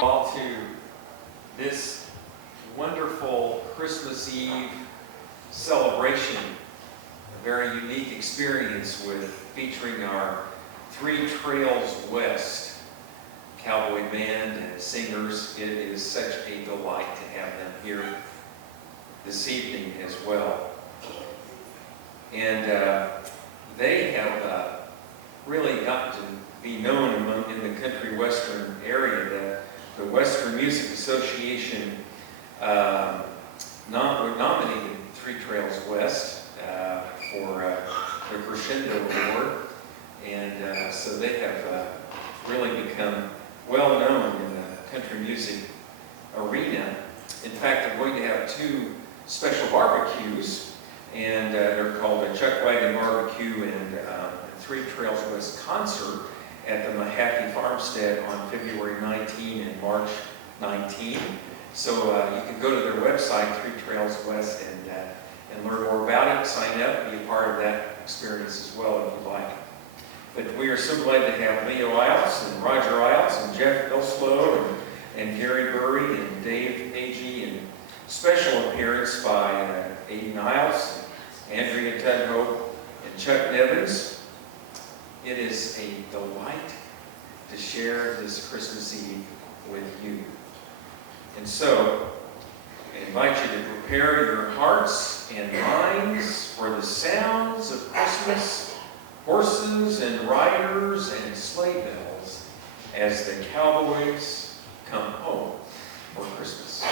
All to this wonderful Christmas Eve celebration, a very unique experience featuring our Three Trails West cowboy band and singers. It is such a delight to have them here this evening as well. And they have really gotten to be known in the country western area. The Western Music Association nominated Three Trails West for the Crescendo Award, and so they have really become well known in the country music arena. In fact, they're going to have two special barbecues, and they're called a Chuck Wagon Barbecue and Three Trails West concert at the Mahaffey Farmstead on February 19 and March 19. So you can go to their website, Three Trails West, and learn more about it, sign up, be a part of that experience as well if you'd like. But we are so glad to have Leo Isles and Roger Isles and Jeff Elslow and Gary Burry and Dave Agee, and special appearance by Aiden Isles, Andrea Tudhope, and Chuck Nevins. It is a delight to share this Christmas Eve with you. And so, I invite you to prepare your hearts and minds for the sounds of Christmas, horses and riders and sleigh bells as the cowboys come home for Christmas.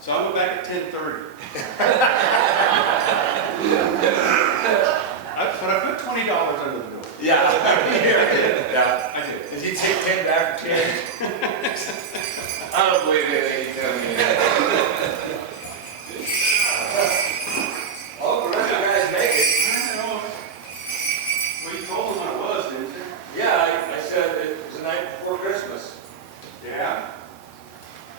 So I went back at 10:30. But I put $20 under the door. Yeah, Yeah, I did. Did you take 10 back for change? I don't believe anything you tell me. All the rest of you guys make it. I know. Well, you told them what it was, didn't you? Yeah, I said it was the night before Christmas. Yeah.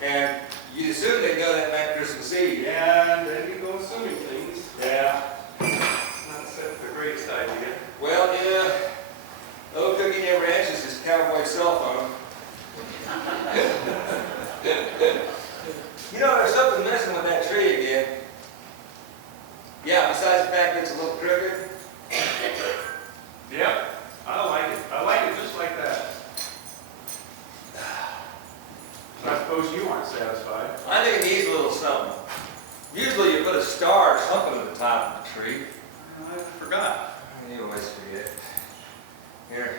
And you assume they know that night Christmas Eve. Yeah, and then you go assuming things. Yeah. Not the greatest idea. Well, yeah. Little Cookie never answers his cowboy cell phone. You know, Usually you put a star or something at the top of the tree. I forgot. You always forget. Here.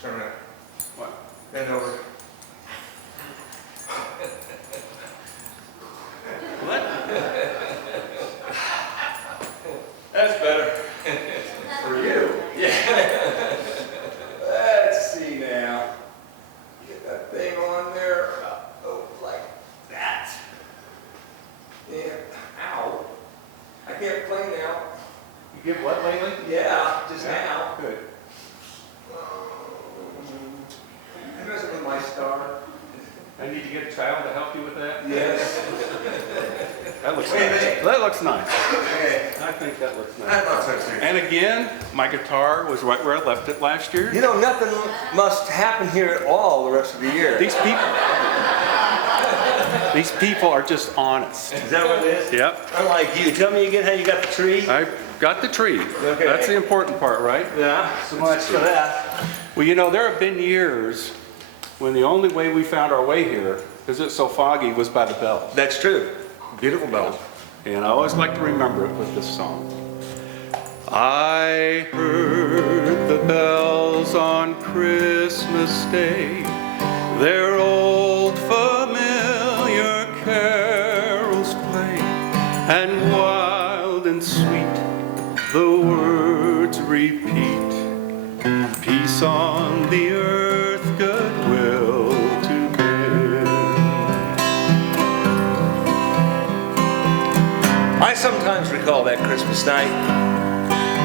Turn around. What? Bend over. What? That's better. For you. Yeah. Let's see now. Get that thing on there. Oh, like that. Yeah. Ow. I can't play now. You get what lately? Yeah, just now. Good. I'm messing with my star. I need to get a child to help you with that? Yes. That looks What do you nice. think? That looks nice. Okay. I think that looks I nice. thought so too. And again, my guitar was right where I left it last year. You know, nothing must happen here at all the rest of the year. These people are just honest. Is that what it is? Yep. Unlike you. Tell me again how you got the tree. I got the tree. Okay. That's the important part, right? Yeah, so much for that. Well, you know, there have been years when the only way we found our way here, because it's so foggy, was by the bells. That's true. Beautiful bells. And I always like to remember it with this song. I heard the bells on Christmas Day, their old familiar carols play, and wild and sweet the words repeat, peace on the earth, goodwill to men. I sometimes recall that Christmas night.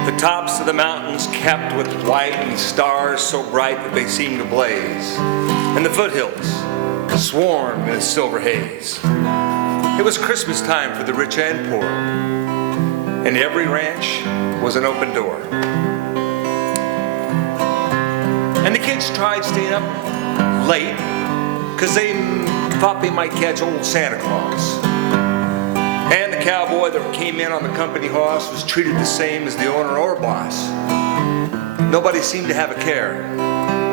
The tops of the mountains capped with white and stars so bright that they seemed to blaze. And the foothills swarmed in a silver haze. It was Christmas time for the rich and poor. And every ranch was an open door. And the kids tried staying up late because they thought they might catch old Santa Claus. And the cowboy that came in on the company horse was treated the same as the owner or boss. Nobody seemed to have a care.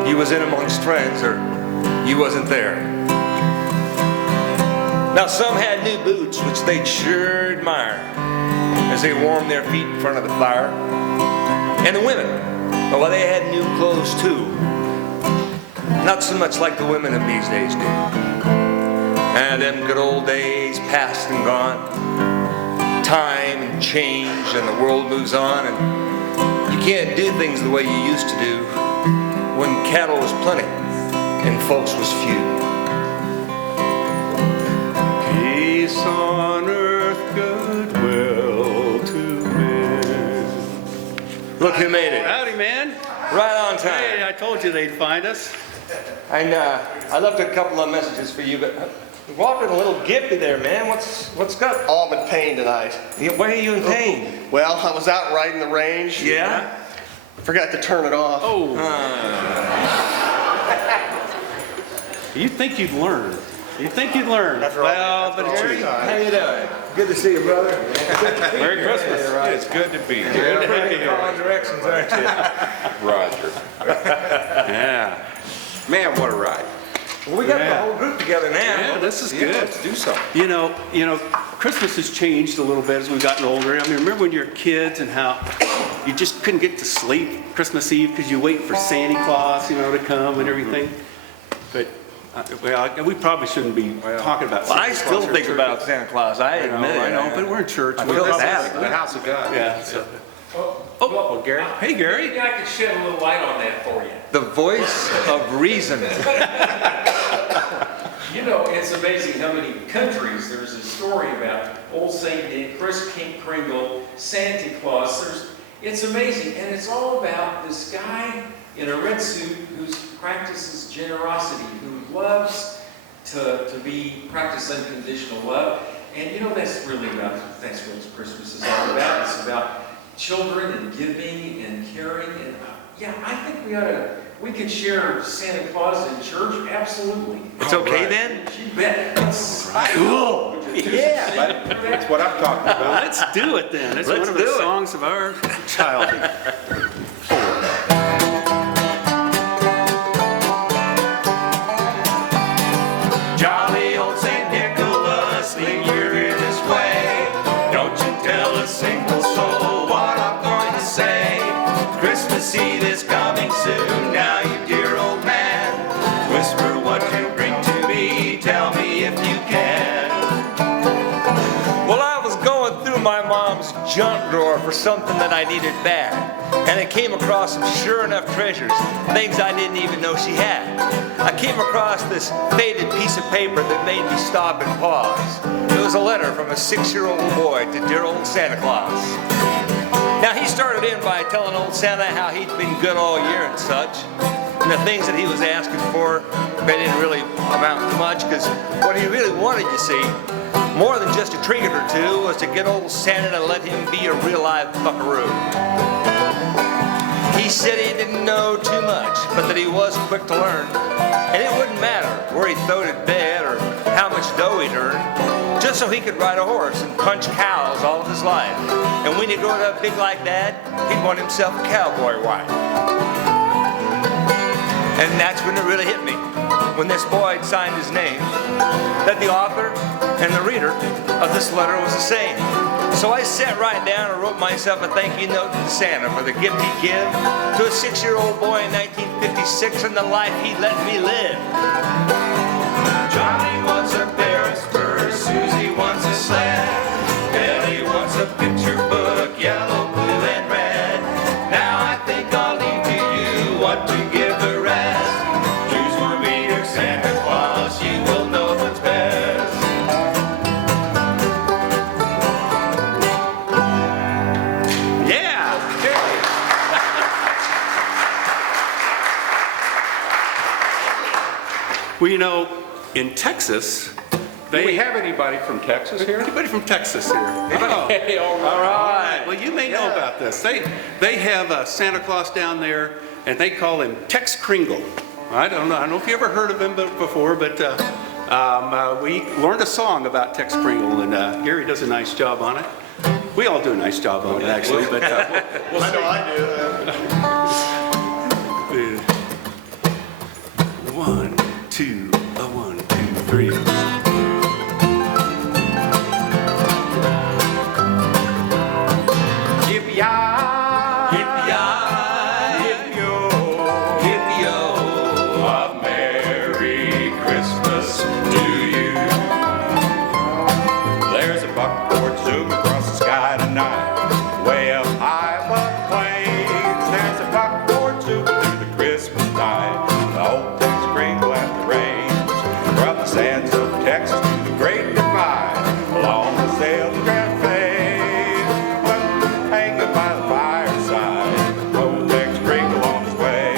He was in amongst friends or he wasn't there. Now some had new boots, which they'd sure admire as they warmed their feet in front of the fire. And the women, well, they had new clothes too. Not so much like the women of these days do. And them good old days past and gone. Time and change and the world moves on, and you can't do things the way you used to do when cattle was plenty and folks was few. Peace on earth, goodwill to men. Look who made it. Howdy, man. Right on Hey, time. I told you they'd find us. And I left a couple of messages for you, but you're walking a little gimpy there, man. What's got? Oh, I'm in pain tonight. Why are you in pain? Well, I was out riding the range. Yeah? Forgot to turn it off. Oh. You'd think you'd learn. You'd think you'd learn. After all- Well, after but all it's this time. How you doing? Good to see you, brother. Merry Christmas. It's good to be here, You're pretty following directions, aren't you? Roger. Yeah. Man, what a ride. Well, we got Yeah. the whole group together now. Yeah, this is good. Let's do something. You know, Christmas has changed a little bit as we've gotten older. I mean, remember when you were kids and how you just couldn't get to sleep Christmas Eve because you wait for Santa Claus, to come and everything. But we probably shouldn't be talking about. Well, Santa I still Claus or think church. about Santa Claus. I admit it. I know, but we're in church. I We feel don't- bad. The house of God. Yeah. So. Oh, Gary. Hey, Gary. Maybe I could shed a little light on that for you. The voice of reason. You know, it's amazing how many countries there's a story about old Saint Nick, Kris Kringle, Santa Claus. It's amazing, and it's all about this guy in a red suit who practices generosity, who loves to practice unconditional love. And that's what Christmas is all about. It's about children and giving and caring. And yeah, I think we could share Santa Claus in church. Absolutely. It's okay then? You bet. Cool. Yeah. That's what I'm talking about. Well, let's do it then. It's Let's one of do the it. songs of our childhood. Jolly old St. Nicholas, lead you're in this junk drawer for something that I needed bad. And I came across some sure enough treasures, things I didn't even know she had. I came across this faded piece of paper that made me stop and pause. It was a letter from a 6-year-old boy to dear old Santa Claus. Now he started in by telling old Santa how he'd been good all year and such. And the things that he was asking for, they didn't really amount to much, because what he really wanted, you see, more than just a trinket or two, was to get old Santa to let him be a real live buckaroo. He said he didn't know too much, but that he was quick to learn. And it wouldn't matter where he throwed it bed or how much dough he'd earned, just so he could ride a horse and punch cows all of his life. And when he grew up big like that, he'd want himself a cowboy wife. And that's when it really hit me, when this boy had signed his name, that the author and the reader of this letter was the same. So I sat right down and wrote myself a thank you note to Santa for the gift he'd give to a 6-year-old boy in 1956 and the life he'd let me live. Johnny wants a pair of spurs, Susie wants a sled, Billy wants a picture book, yellow, blue, and red. Now I think I'll leave to you what to give the rest. Choose for me your Santa Claus, you will know what's best. Yeah. Well, you know, in Texas, Do we have anybody from Texas here? anybody from Texas here? Oh. Hey, all right. Well, you may know about this. They have a Santa Claus down there, and they call him Tex Kringle. I don't know if you ever heard of him before, but we learned a song about Tex Kringle, and Gary does a nice job on it. We all do a nice job on it, actually. But I know I do. 1, 2, 1, 2, 3. Yippee-yi, yippee-yi, yippee-yo, yippee-yo, a Merry Christmas to you. There's a buckboard zooming across the sky tonight, way up high above the plains. There's a buckboard zooming through the Christmas night. The old Tex Kringle and the range, from the sands of Texas to the Great Divide, along the sails of Grand Fade, hanging by the fireside. Old Tex Kringle on his way.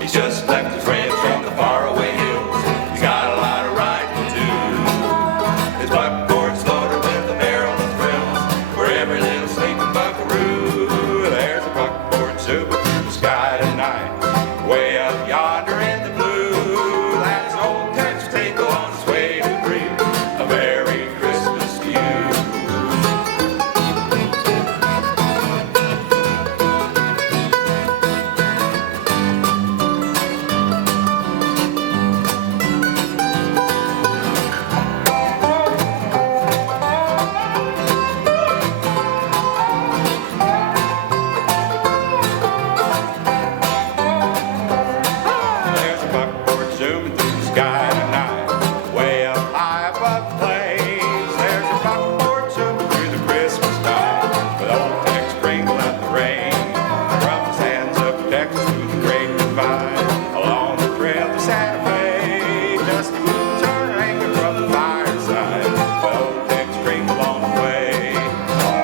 He's just left his friends from the faraway hills. He's got a lot of riding to do. His buckboard's loaded with a barrel of thrills for every little sleeping buckaroo. There's a buckboard zooming through the sky tonight, way up yonder in the blue. That's old Tex Kringle on his way to bring a Merry Christmas to you. There's a buckboard zooming through the sky tonight, way up high above the plains. There's a buckboard zooming through the Christmas night, with old Tex Kringle and the rain, from the sands of Texas to the Great Divide, along the trail to Santa Fe. Dusty boots are hanging from the fireside, with old Tex Kringle on the way.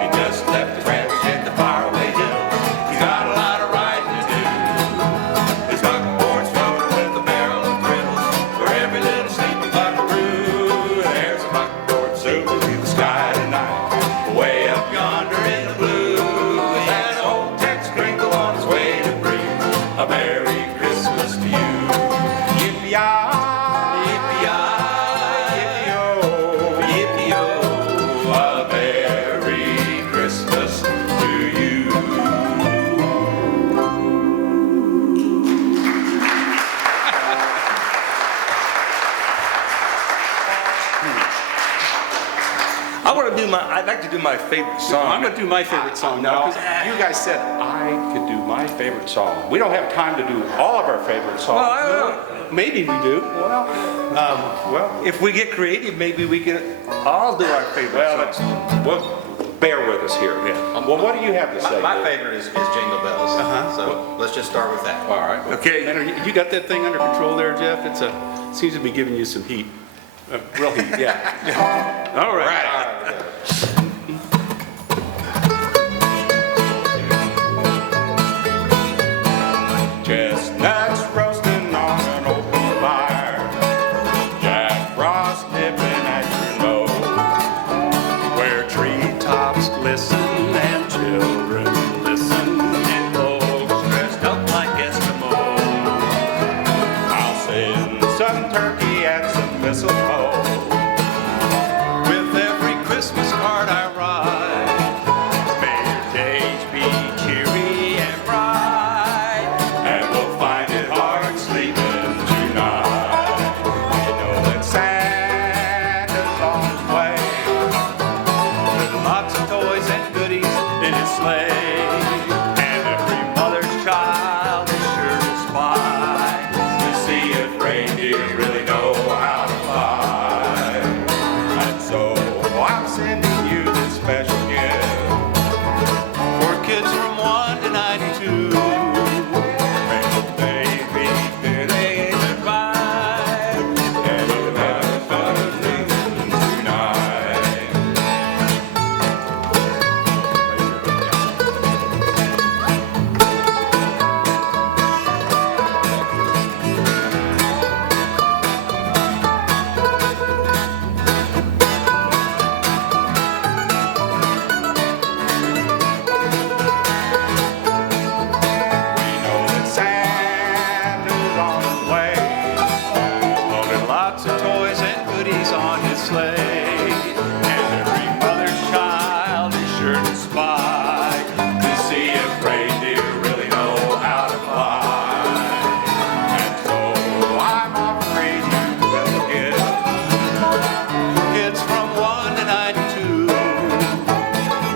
He just left his friends in the faraway hills. He's got a lot of riding to do. His buckboard's loaded with a barrel of thrills for every little sleeping buckaroo. There's a buckboard zooming through the sky tonight, way up yonder in the blue. That's old Tex Kringle on his way to bring a Merry Christmas to you. Yippee-yi, Yippee-yi, yippee-yo, yippee-yo, a Merry Christmas to you. I'd like to do my favorite song. I'm going to do my favorite song now. No, 'cause- you guys said I could do my favorite song. We don't have time to do all of our favorite songs. Well, I don't know. Maybe we do. Well, If we get creative, maybe we can all do our favorite well, songs. well, bear with us here. Well, what do you have to say? My Dave? favorite is Jingle Bells. Uh-huh. So let's just start with that. All right. Okay. Man, you got that thing under control there, Jeff? It's seems to be giving you some heat. Real heat, yeah. All right. Chestnuts roasting on an open fire. Jack Frost nipping at your nose. Where treetops glisten and children listen, and folks dressed up like Eskimos. I'll send some turkey and some mistletoe. With every Christmas card I write, may your days be cheery and bright. And we'll find it hard sleeping tonight. You know that Santa's on his way. With lots of toys and goodies in his sleigh, and every mother's child is sure to spy To see if reindeer really know how to fly. And so I'm sending you this special gift. for kids from 1 to 92. May they be feeling Goodbye. and you'll have fun living tonight. We know that Santa's on his way. Loaded lots of toys and goodies on his sleigh, and every mother's child is sure to spy To see if reindeer really know how to fly. And so I'm offering you as a gift. kids from 1 to 92.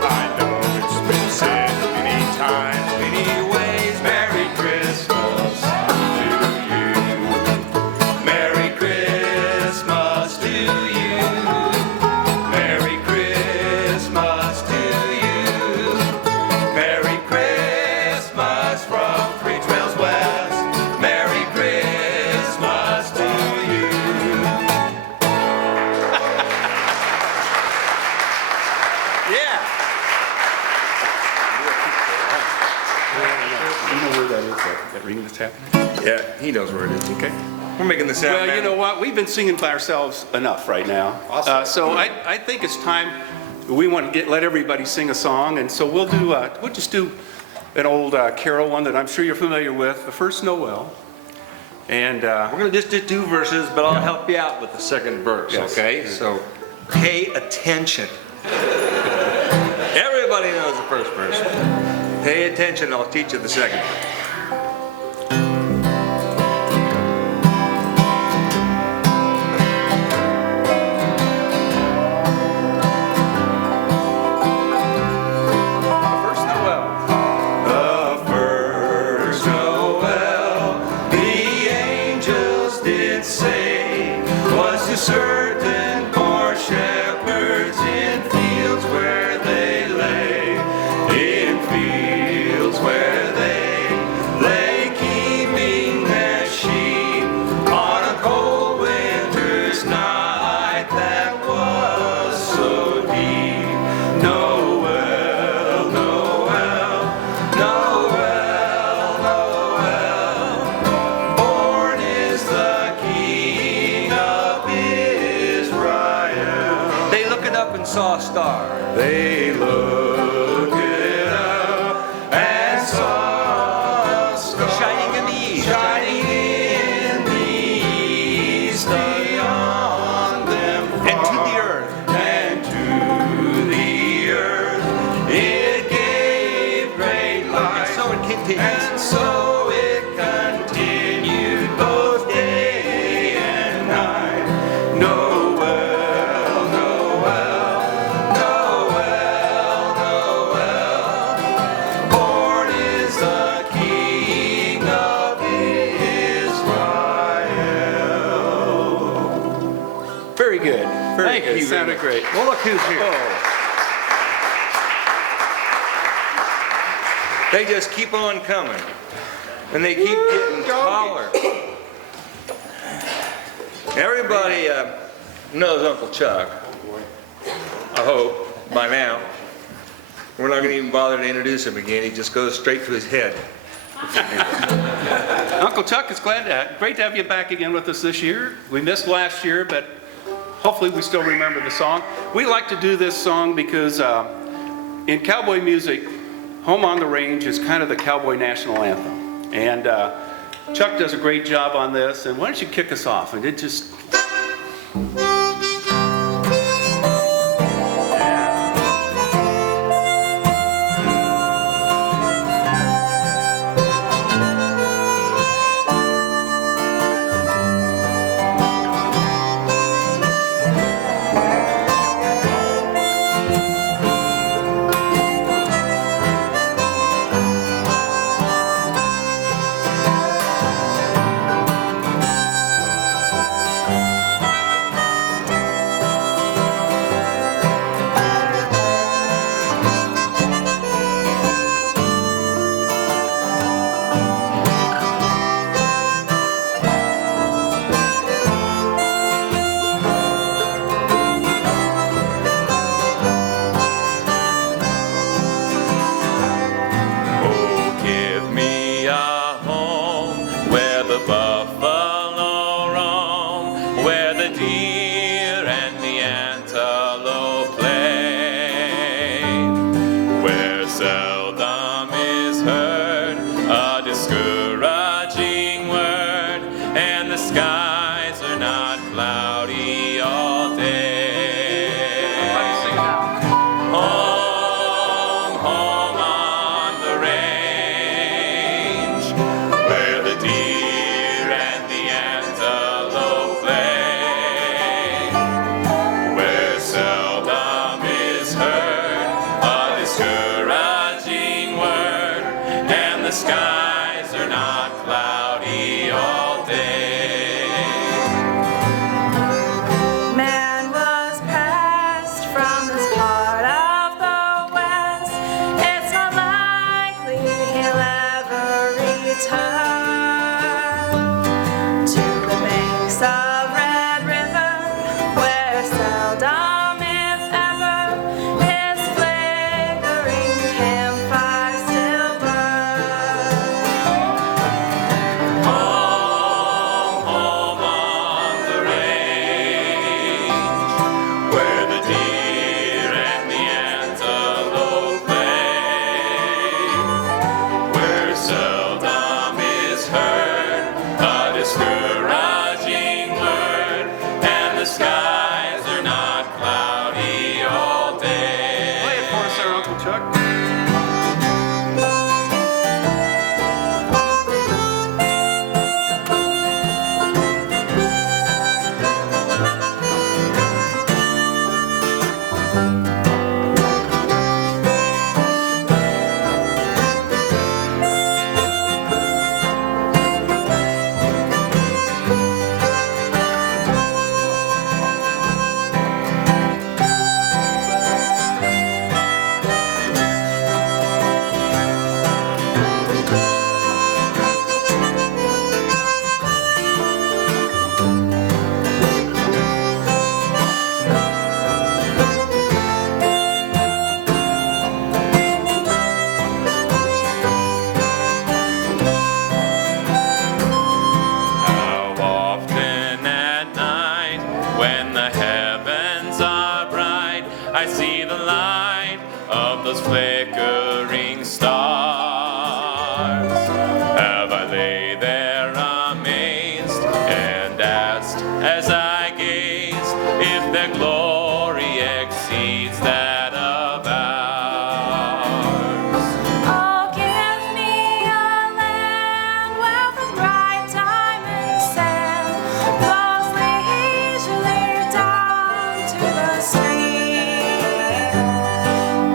I know it's been said many times, many ways. Merry Christmas to you. Merry Christmas to you. Merry Christmas to you. Merry Christmas from Three Trails West. Merry Christmas to you. Yeah. You know where that is, that ring that's happening? Yeah, he knows where it is. Okay. We're making the sound. Well, you know what? We've been singing by ourselves enough right now. So I think it's time, we want to let everybody sing a song, and so we'll just do an old carol, one that I'm sure you're familiar with, The First Noel. And We're gonna just do 2 verses, but I'll help you out with the second verse, Yes. okay? So pay attention. Everybody knows the first verse. Pay attention, I'll teach you the second. The First Noel. The first Noel, the angels did say, was to certain poor shepherds in fields where they lay, in fields where they lay, keeping their sheep on a cold winter's night that was so deep. Noel, Noel, Noel, Noel, born is the King of Israel. They looked up and saw a star. They looked up and saw a star Shining in the east. shining in the east beyond them And to far. the earth. And to the earth it gave great light. And so it continues. And so it continued both day and night. Noel, Noel, Noel, Noel, born is the King of Israel. Very good. Very Thank good. you. Sounded great. Well, look who's here. Oh. They just keep on coming. And they keep getting taller. Everybody knows Uncle Chuck. I hope, by now. We're not going to even bother to introduce him again. He just goes straight to his head. Uncle Chuck, it's great to have you back again with us this year. We missed last year, but hopefully we still remember the song. We like to do this song because in cowboy music, Home on the Range is kind of the cowboy national anthem. And Chuck does a great job on this. And why don't you kick us off? And it just...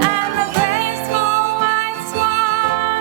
And the graceful white swan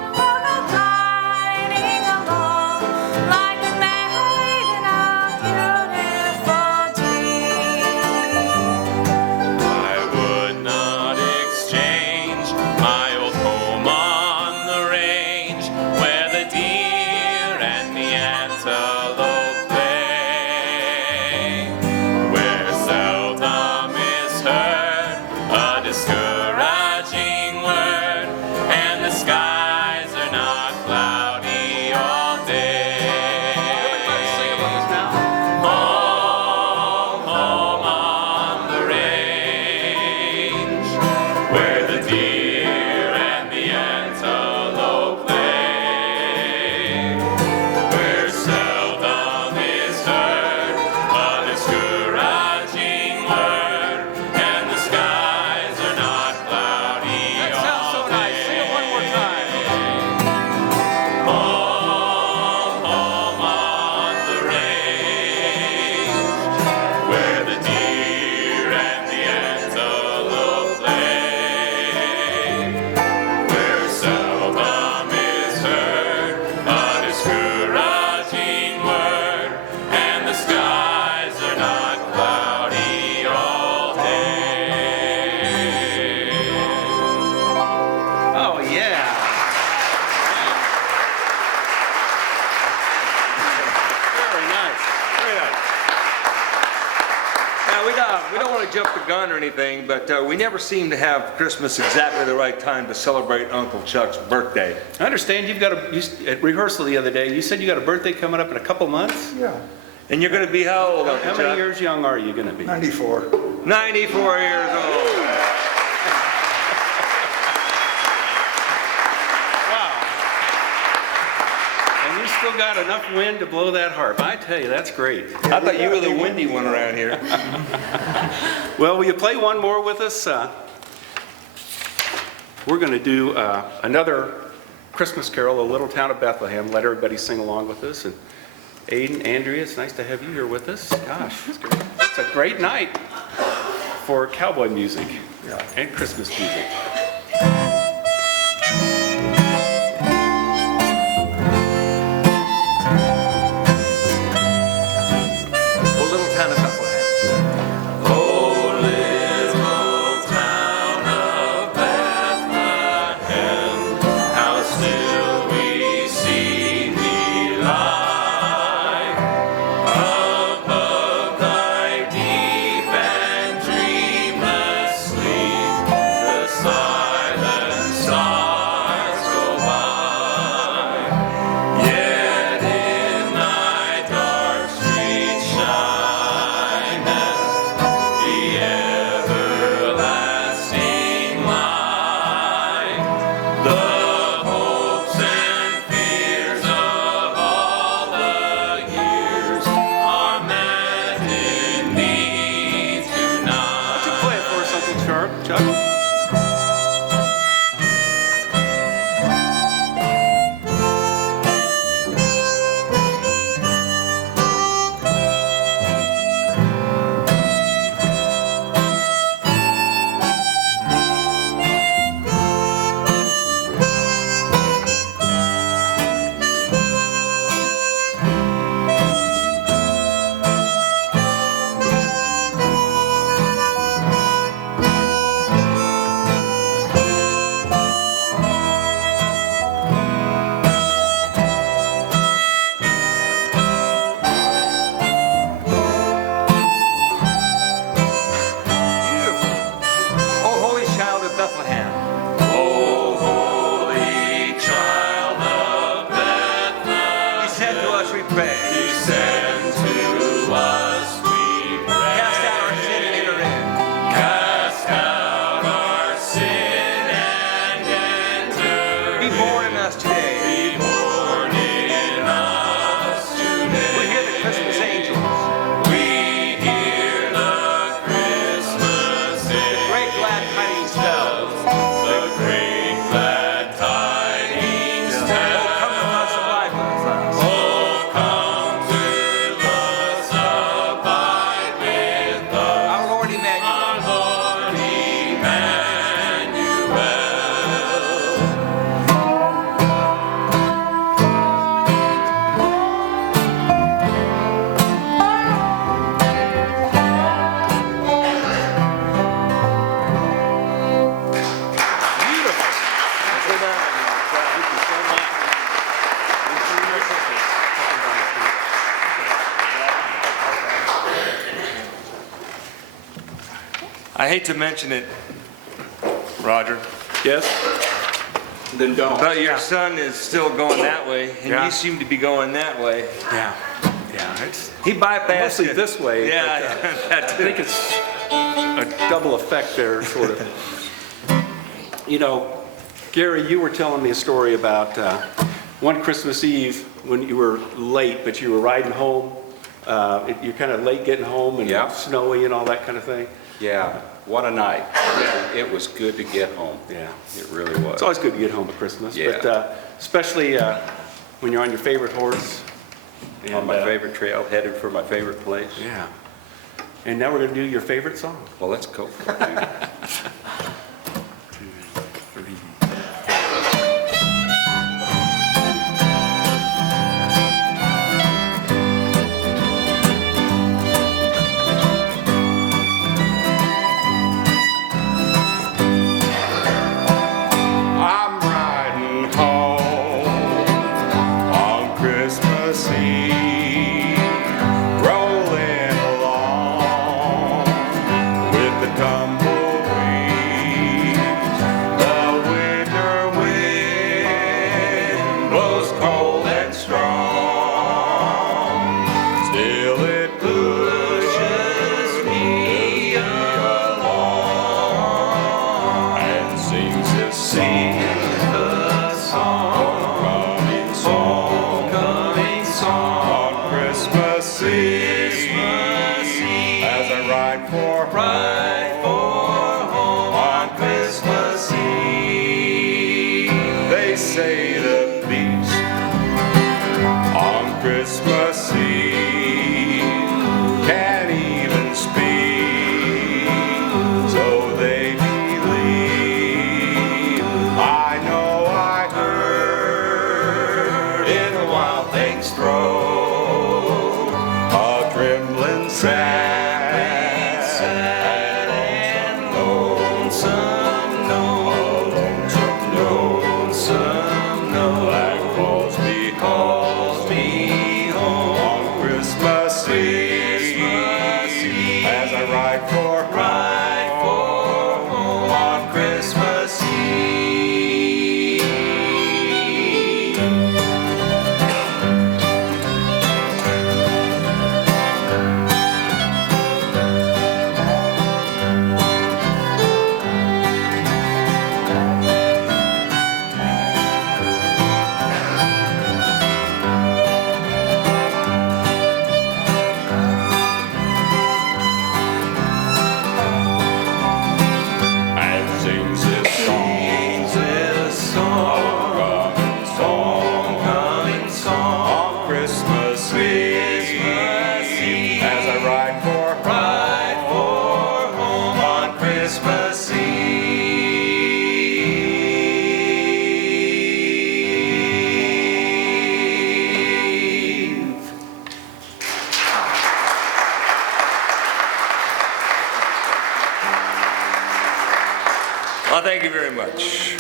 discouraging word, and the skies are not cloudy all day. Everybody sing it with us now. Home, home on the range, where the deer and the antelope play, where seldom is heard a discouraging word, and the skies are not cloudy That sounds so all nice. Sing it one more time. Home, home on the range, where the deer and the antelope play, where seldom is heard a discouraging word, and the skies are not cloudy all day. Oh, yeah. Very nice. Very nice. Now, we don't want to jump the gun or anything, but we never seem to have Christmas exactly the right time to celebrate Uncle Chuck's birthday. I understand you've got at rehearsal the other day, you said you got a birthday coming up in a couple months? Yeah, And you're going to be how old, Uncle How Chuck? many years young are you going to be? 94. 94 years old. Wow. And you still got enough wind to blow that harp. I tell you, that's great. I thought you were the windy one around here. Well, will you play one more with us? We're going to do another Christmas carol, A Little Town of Bethlehem. Let everybody sing along with us. And Aiden, Andrea, it's nice to have you here with us. Gosh, it's a great night for cowboy music and Christmas music. Oh, little town of Bethlehem. Oh, little town of Bethlehem, how still we see thee lie above thy deep and dreamless sleep. The silent stars go by, yet in thy dark street shineth the everlasting light. The hopes and fears of all the years are met in thee tonight. Play it for us, Uncle Chuck. Oh, holy child of Bethlehem. O holy child of Bethlehem, Descend to us, we pray. descend to us, we pray. Cast out our sin and enter in. Cast out our sin and enter. Be born in us today. Be born in us today. We hear the Christmas angels. We hear the Christmas Great glad tidings tell. the great glad tidings Oh, tell. come with us, abide with us. Oh, come with us, abide with us, Our Lord Emmanuel. our Lord Emmanuel. I hate to mention it, Roger. Yes? Then don't. But your son is still going that way, and Yeah. you seem to be going that way. Yeah. Yeah, it's He bypassed mostly it. this way. Yeah, but, that I too. think it's a double effect there, sort of. You know, Gary, you were telling me a story about one Christmas Eve when you were late, but you were riding home. You're kind of late getting home and Yeah. snowy and all that kind of thing. Yeah, what a night. It was good to get home. Yeah. It really was. It's always good to get home at Christmas, Yeah. but especially when you're on your favorite horse. On my and, favorite trail, headed for my favorite place. Yeah. And now we're going to do your favorite song. Well, let's go for it, dude. I'm riding home on Christmas Eve, rolling along with the tumbleweeds. The winter wind blows cold and strong, still it pushes me along and sings this song. Coming song on Christmas Eve, as I ride for home on Christmas Eve. They say the beast on Christmas Eve can't even speak, so they believe. I know I heard in a wild thing's throat a trembling sad and lonesome note that calls me home on Christmas Eve as I ride for home on Christmas Eve. And sings this song, coming song on Christmas Eve, as I ride for home on Christmas Eve. Well, thank you very much.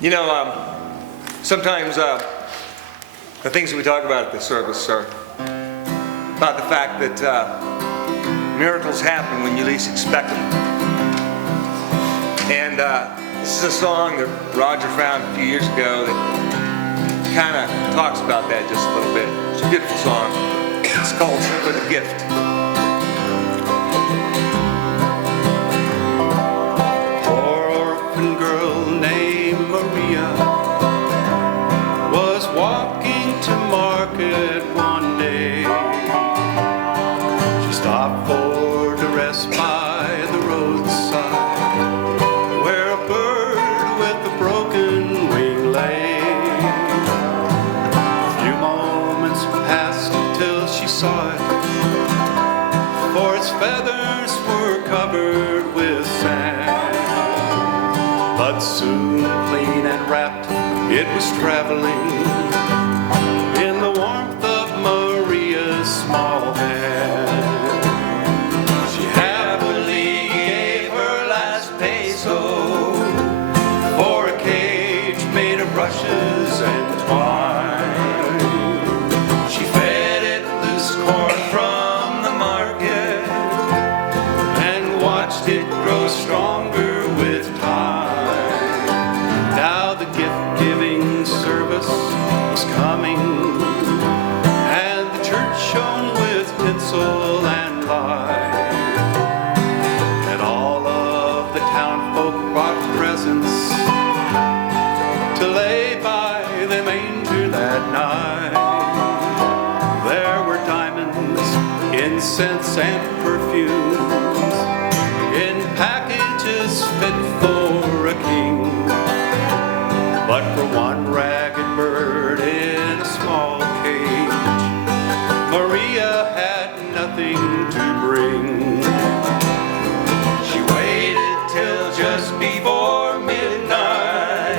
You know, sometimes the things that we talk about at the service are about the fact that miracles happen when you least expect them. And this is a song that Roger found a few years ago that kind of talks about that just a little bit. It's a beautiful song. It's called "For the Gift." Poor orphan girl named Maria was walking to market one day. She stopped for to rest by the roadside, where a bird with a broken wing lay. A few moments passed till she saw it, for its feathers were covered with sand. But soon, clean and wrapped, it was traveling in the warmth of Maria's small hand. She happily gave her last peso for a cage made of rushes and twine. She fed it loose corn from the market and watched watched it grow stronger with time. Now the gift-giving service was coming, and the church shone with tinsel and light. And all of the town folk brought presents to lay by the manger that night. There were diamonds, incense, and perfumes in packages fit for a king. But for one ragged bird in a small cage, Maria had nothing to bring. She waited till just before midnight,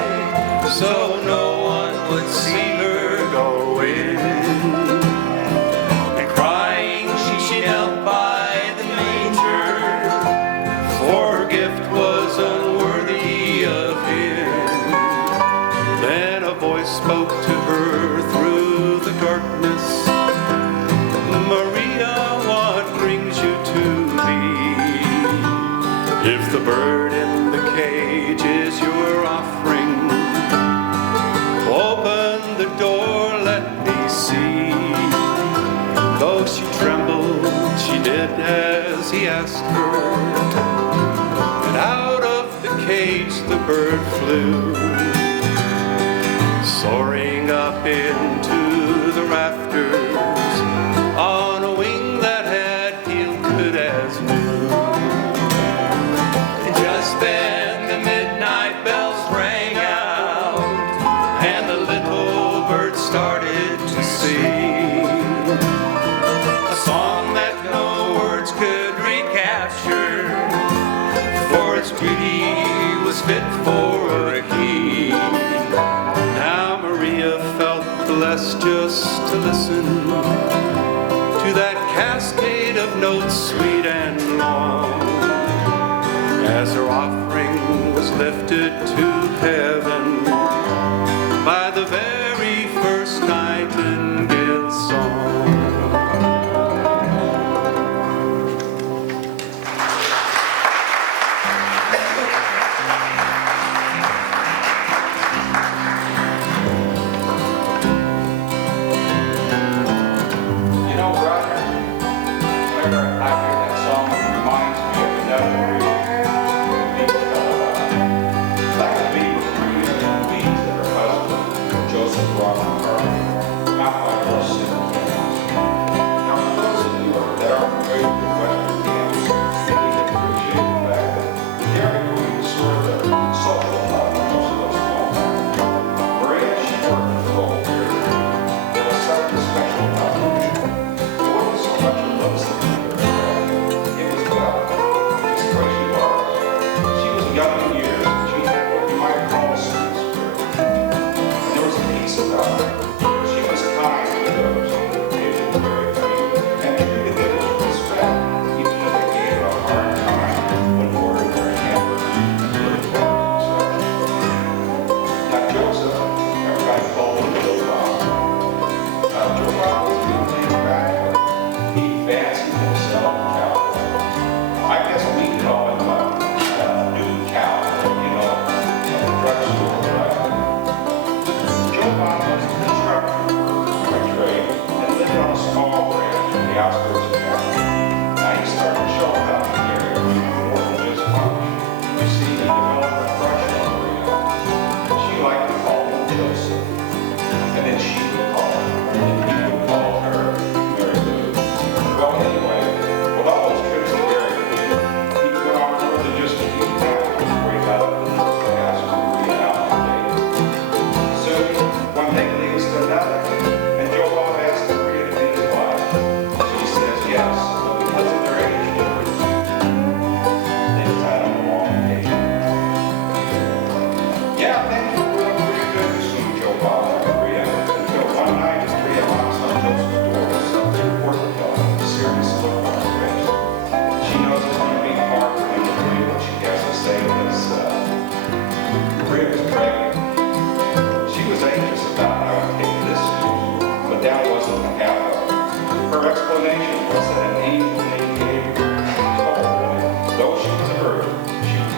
so no one would see her go in. And crying, she knelt by the manger, for her gift was unworthy of him. Then a voice spoke to her through the darkness, Maria, what brings you to me? If the bird in the cage is your offering, open the door, let me see. Though she trembled, she did as he asked her, and out of the cage the bird flew, soaring up into the rafters on a wing that had healed good as new. And just then the midnight bells rang out, and the little bird started to sing a song that no words could recapture, for its beauty was fit for a king. Now Maria felt blessed just to listen to that cascade of notes sweet and long, as her offering was lifted to heaven by the very first nightingale song. You know, brother, whenever I hear that song, it reminds me of another like the Beaver Creek and Weeds that her husband, Joseph Robert Carter, not like us Citizens. Now, for those of you that aren't familiar with Western Kansas, you need to appreciate the fact that Jerry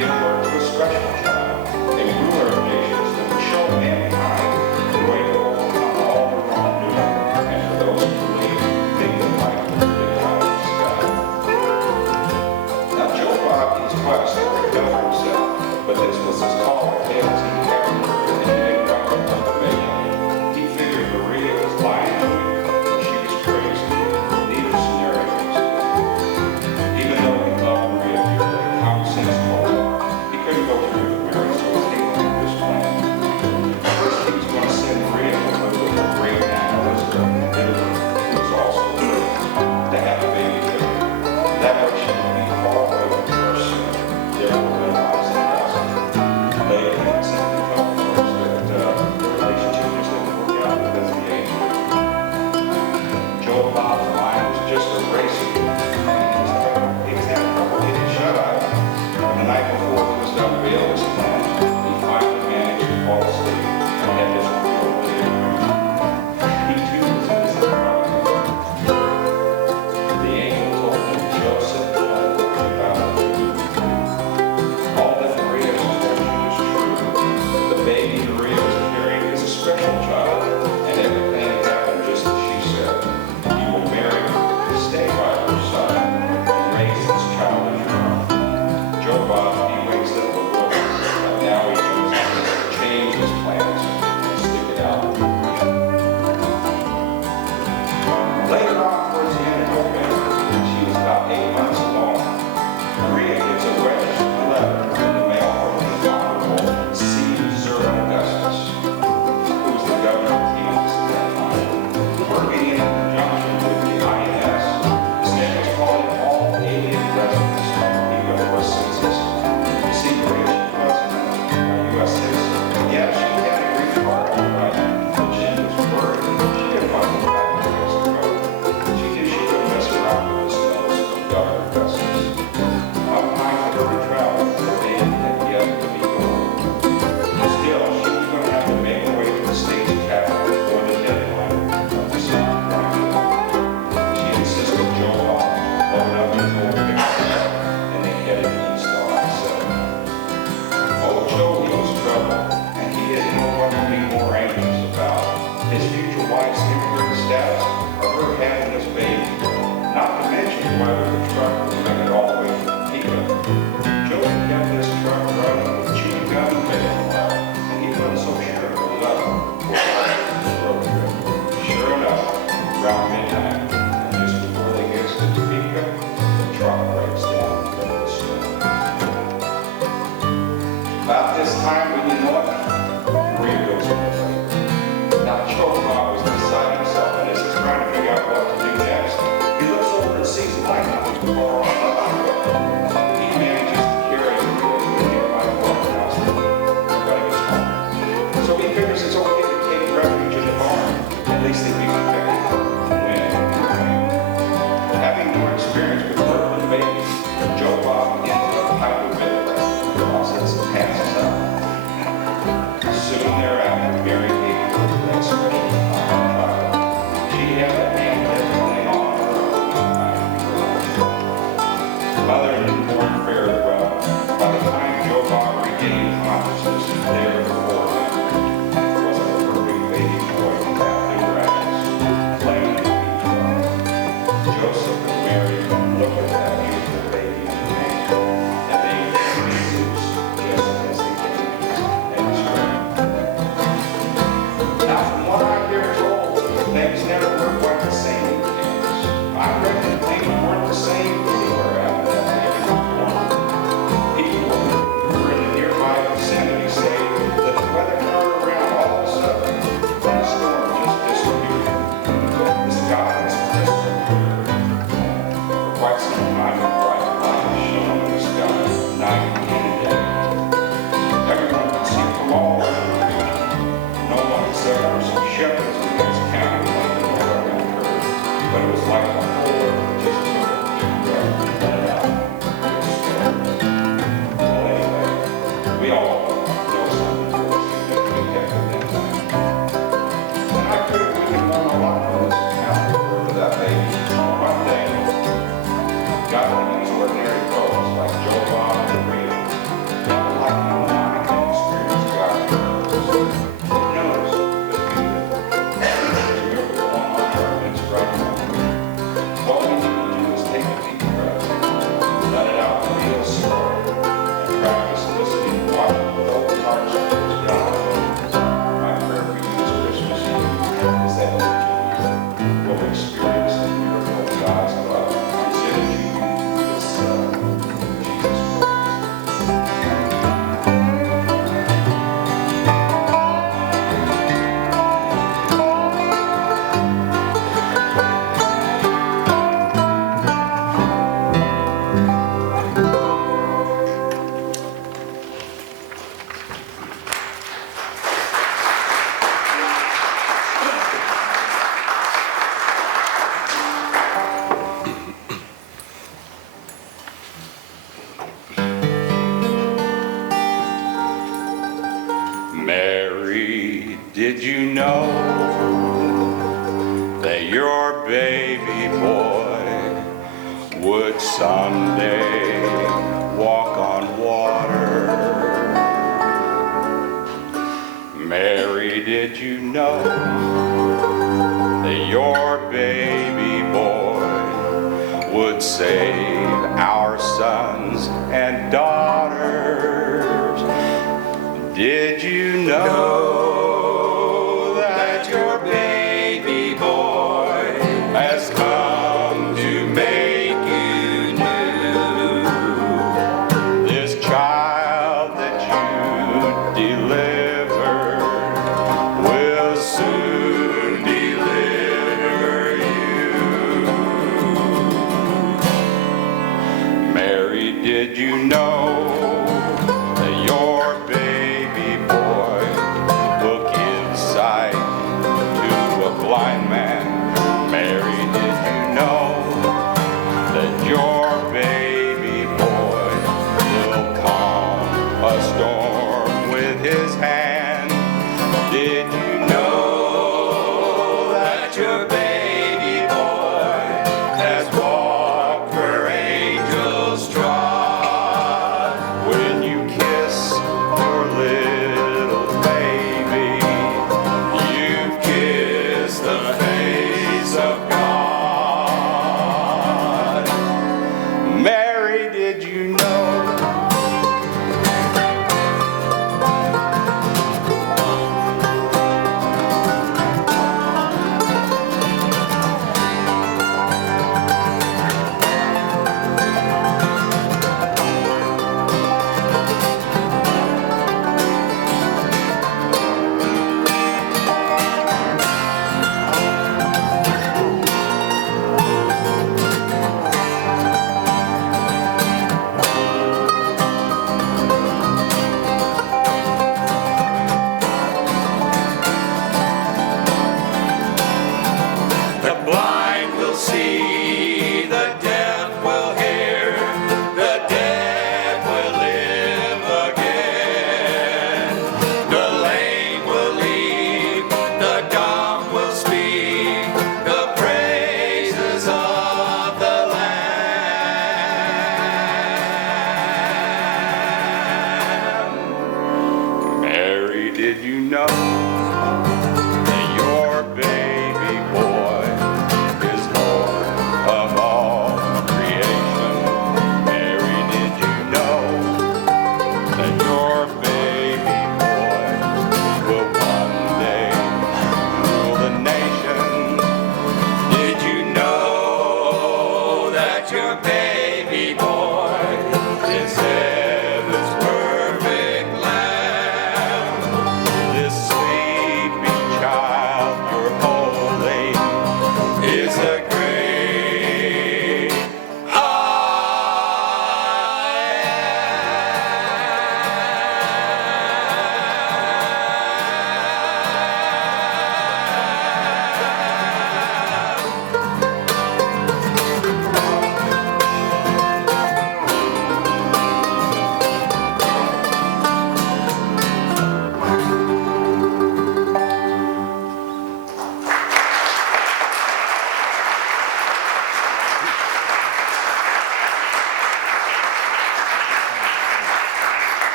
give birth to a special child, a ruler of nations that would show mankind the way to overcome all their wrongdoing, and for those who believe, make them like the big God of the sky. Now, Joe Bob is quite a story about himself, but this was his call to tales he ever heard, and he didn't quite know what to make of it. He figured Maria was lying to him, or she was crazy. Neither scenario was good. Even though he loved Maria dearly, common sense told him he couldn't go through with Mary, so he came up with this plan. First, he was going to send Maria to live with her great aunt Elizabeth in Italy, who was also great, to have a baby with her. That way she would be far away from her soon, therefore minimizing gossip. Later, he would simply tell folks that the relationship just didn't work out because of the age difference. Joe Bob's mind was just a racing. He was having trouble getting shut eye. And the night before he was to unveil his plan, he finally managed to fall asleep and had this real dream. He too was in his apartment. The angel told him, Joseph, don't worry about it. All that Maria has told you is true. The baby Maria was carrying is a special child, and everything happened just as she said. You will marry her, stay by her side, and raise this child as your own. Joe Bob, he wakes up a little, and now he knows how to change his plans and stick it out. Later on, towards the end of November, when she was about 8 months along, Maria gets a registered letter in the mail from the Honorable Caesar Augustus, who was the governor of Kansas at that time. Working in conjunction with the INS, his name was calling all alien residents to the U.S. census. You see, Maria, she wasn't a U.S. citizen. Yeah, she had a green card, all right, but she was worried. She didn't want to go back to Mexico. She knew she couldn't mess around with this nose of Governor Augustus. Up time for her to travel, the day had yet to be born. Still, she was going to have to make her way to the state's capital before the deadline of December 25th. She insisted Joe Bob load up his old pickup, and they headed east on I-7. Old Joe, he was troubled, and he didn't know what to be more anxious about. His future wife's immigrant status, or her having this baby. Not to mention whether the truck would make it all the way to Topeka. Joe kept this truck running with chewing gum and bacon wire, and he wasn't so sure it would love him for the road trip. Sure enough, around midnight, and just before they get to Topeka, the truck breaks down because of the snow. About this time, when you know it, Maria goes into labor. Now, Joe Bob was beside himself, and as he's trying to figure out what to do next, he looks over and sees a light on the bar on the highway. He manages to carry Maria to a nearby farmhouse. Nobody gets home. So he figures it's okay to take refuge in the barn. At least they'd be protected from wind and rain. Having more experience with birth and babies, Joe Bob begins to pipe a bit process and passes out. Soon thereafter, Mary gave birth to that special child. She had to handle everything on her own. Mother and newborn fared well. By the time Joe Bob regained consciousness, there before him was a perfect baby boy without new rags, playing in the beach water. Joseph and Mary looked at that beautiful baby in the manger, and they gave Jesus just as he gave and described. Now, from what I hear told, things never were quite the same in Kansas. I reckon things weren't the same anywhere after that baby was born. People who were in the nearby vicinity say that the weather turned around all of a sudden, and the storm just disappeared. The sky was crystal clear. For quite some time, a bright light shone in the sky, night and day. Everyone could see it from all over the region. No one except for some shepherds in this county might know what had occurred, but it was like the whole earth just took a deep breath and let it out. Well, anyway, we all know something really significant happened that night. And I figured we could learn a lot from this account of the birth of that baby. One day, God would use ordinary folks like Joe Bob and Maria Did you know that your baby boy would someday walk on water? Mary, did you know that your baby boy would save our sons and daughters? Did you know that your baby boy has come to make you new? This child that you delivered will soon deliver you. Mary, did you know that your baby boy will give sight to a blind man? Mary, did you know that your baby boy will calm a storm with his hand? Did you know that your baby boy has walked where angels trod? When you kiss your little baby, you've kissed the face of God. Mary, did you know? The blind will see, the deaf will hear, the dead will live again. The lame will leap, the dumb will speak, the praises of the Lamb. Mary, did you know that your baby boy is Lord of all creation? Mary, did you know that your baby boy will one day rule the nations? Did you know that your baby boy is heaven's perfect lamb? This sleeping child you're holding is a great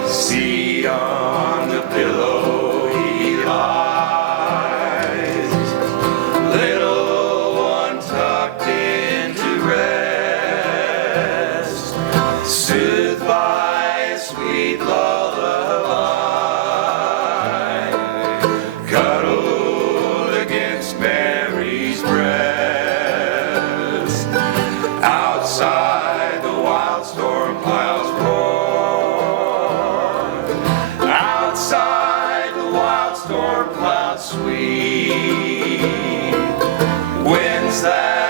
I see on the pillow he lies, little one tucked into rest, soothed by a sweet lullaby, cuddled against Mary's breast. Outside the wild storm clouds roar. Outside the wild storm clouds sweet. Winds that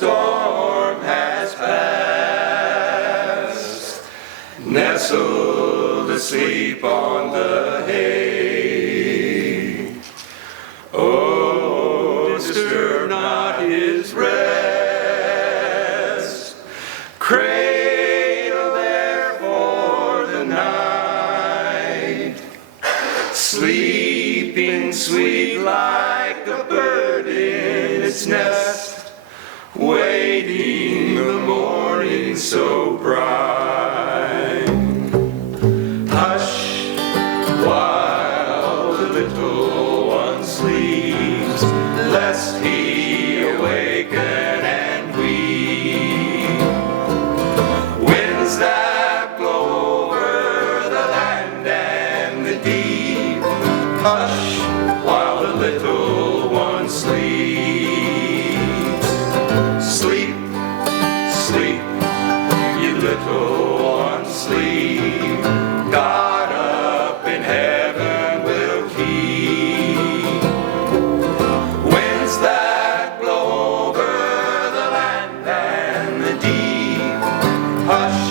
storm has passed, nestled asleep on the hay. Oh, disturb not his rest, cradle there for the night, sleeping sweet like a bird in its nest, waiting the morning so bright. Hush, while the little one sleeps, lest he awaken and weep. Winds that blow over the land and the deep. Hush, while the little one sleeps. Sleep, sleep, you little one, sleep. God up in heaven will keep. Winds that blow over the land and the deep. Hush,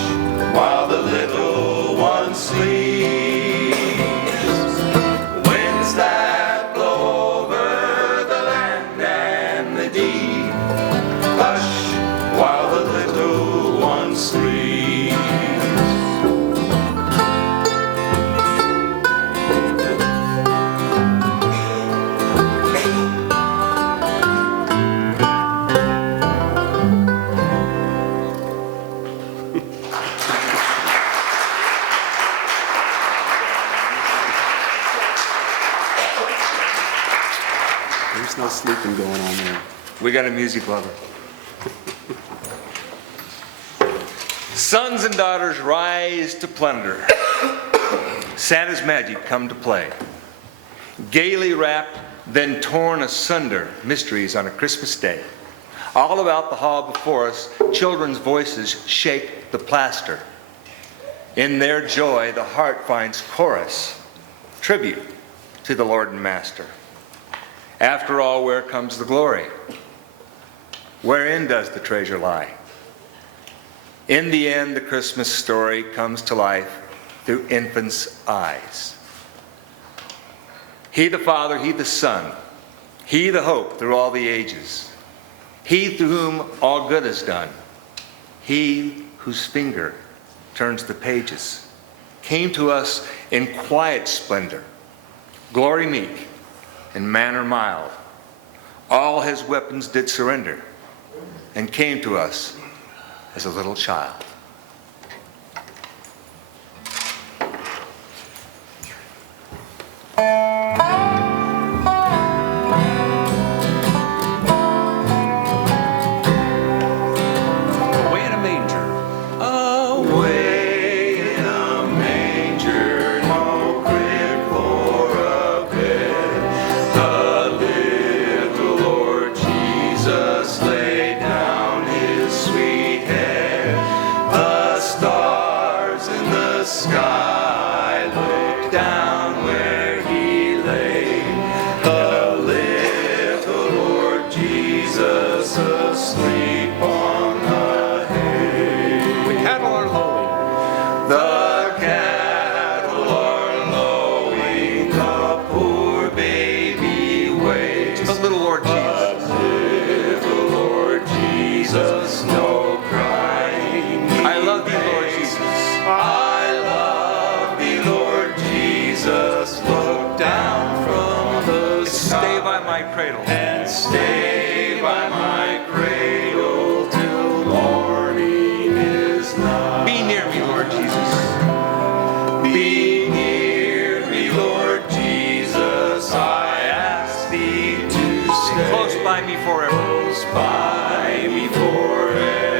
while the little one sleeps. Winds that blow over the land and the deep. Hush, while the little one sleeps. There's no sleeping going on there. We got a music lover. Sons and daughters rise to plunder. Santa's magic come to play. Gaily wrapped, then torn asunder, mysteries on a Christmas day. All about the hall before us, children's voices shake the plaster. In their joy, the heart finds chorus, tribute to the Lord and Master. After all, where comes the glory? Wherein does the treasure lie? In the end, the Christmas story comes to life through infants' eyes. He the Father, He the Son, He the hope through all the ages, He through whom all good is done, He whose finger turns the pages, came to us in quiet splendor, glory meek, and manner mild. All His weapons did surrender, and came to us as a little child. Away in a manger. Away in a manger, no crib for a bed, the little Lord Jesus laid down His sweet head. The stars in the sky looked down where He lay, the little Lord Jesus asleep on the hay. The cattle are lowing. The cattle are lowing, the poor baby waits. But little Lord Jesus, Little Lord Jesus, no crying. I love Thee, Lord Jesus. I love Thee, Lord Jesus. Look down from the Stay sky by my cradle. and stay by my cradle till morning is nigh. Be near me, Lord Jesus. Be near me, Lord Jesus, I ask Thee to stay Close by me forever. close by me forever.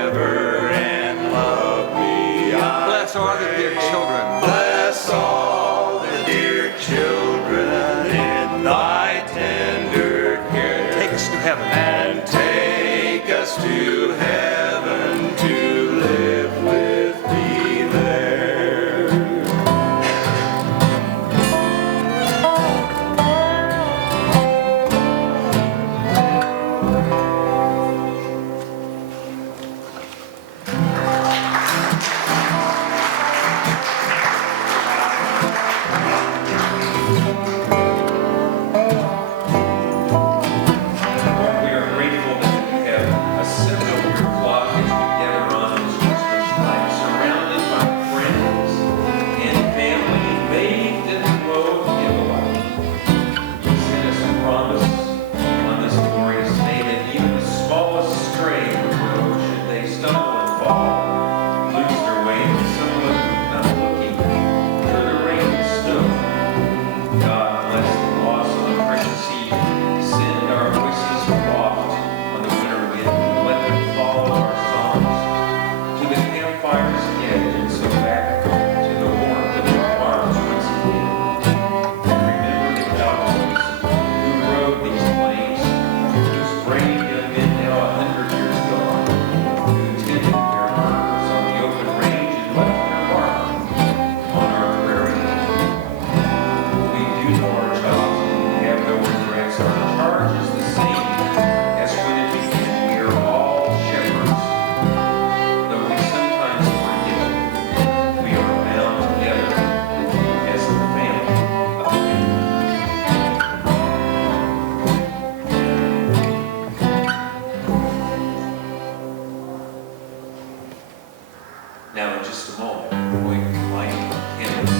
Now, in just a moment, we're going to be lighting candles.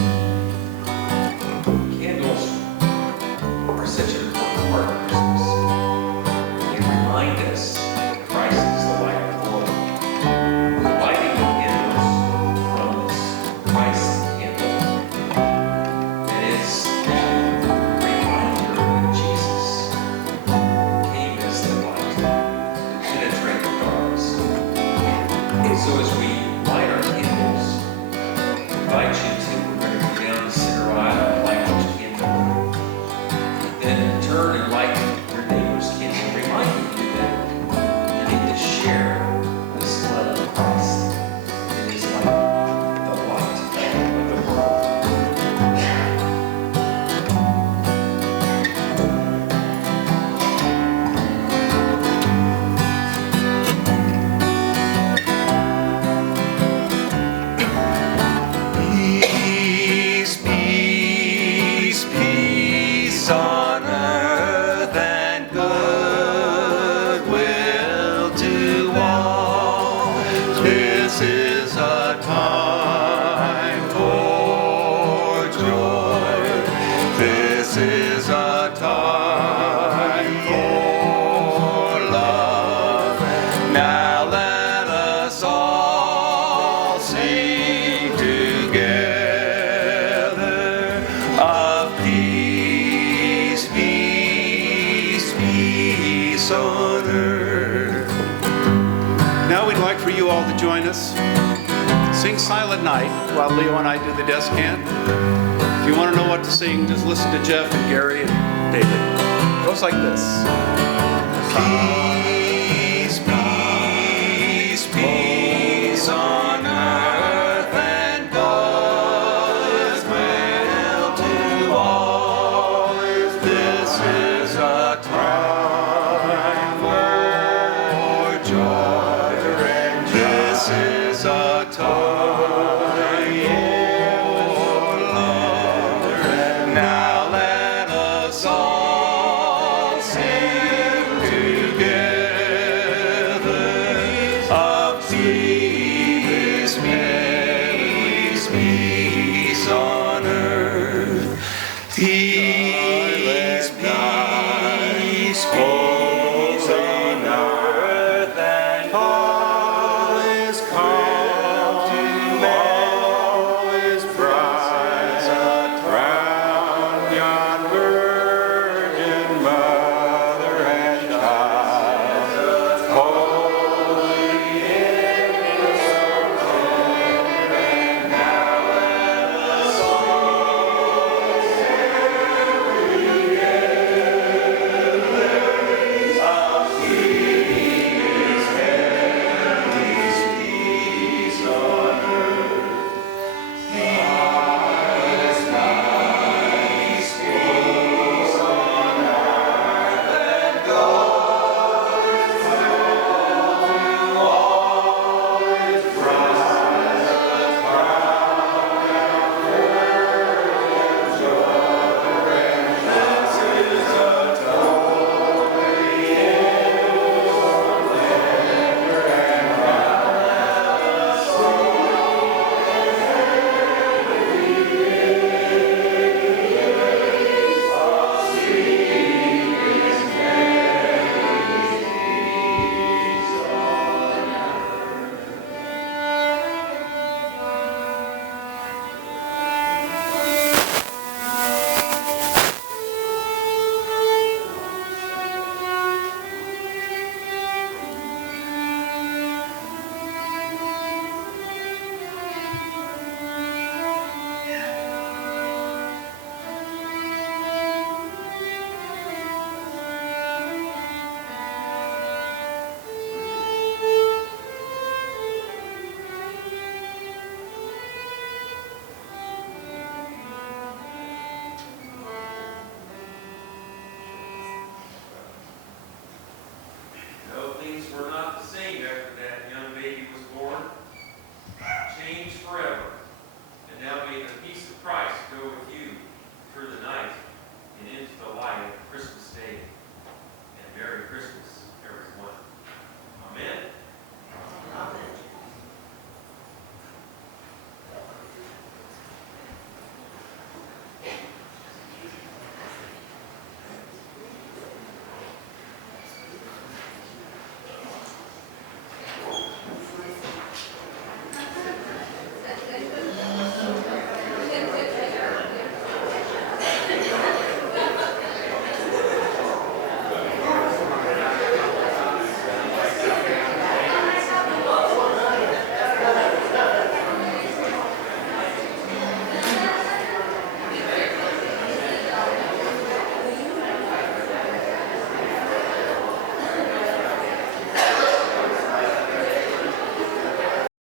Candles are such an important part of Christmas. They remind us that Christ is the light of the world. Lighting the candles from this Christ candle, it is a reminder that Jesus came as the light to penetrate the darkness. And so as we light our candles, I invite you to, we're going to go down the center aisle and light each candle. Then turn and light your neighbor's candle, reminding you that you need to share this love of Christ. It is like the light of the world. Peace, peace, peace on earth and goodwill to all. This is a time for joy. This is a time for love. Now let us all sing together of peace, peace, peace on earth. Now we'd like for you all to join us. Sing Silent Night while Leo and I do the descant. If you want to know what to sing, just listen to Jeff and Gary and David. It goes like this. Peace, peace, peace on earth and goodwill to all. This is a time for joy, and this is a time for love. Now let us all sing together of peace.